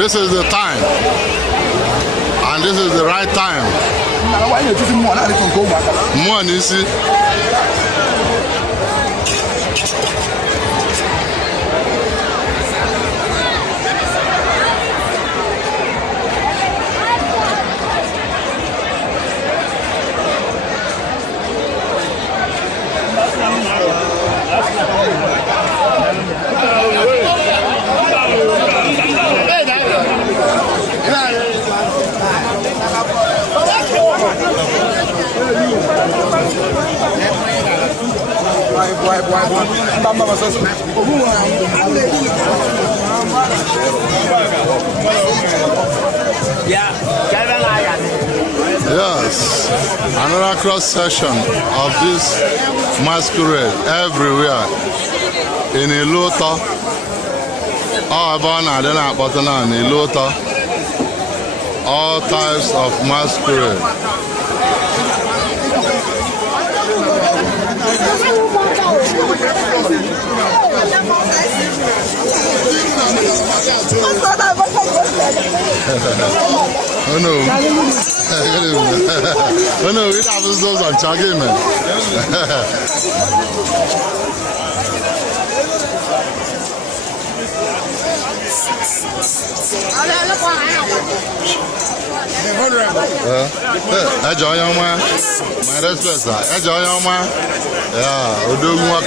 This is the time. And this is the right time. More Nisi. Yes, another cross section of this masquerade everywhere in Ilota. In Ilota. All types of masquerade. Oh no. Oh no, it happens those on Chagi, man. Enjoy your man. My respect, sir. Enjoy your man. Yeah, we'll do more.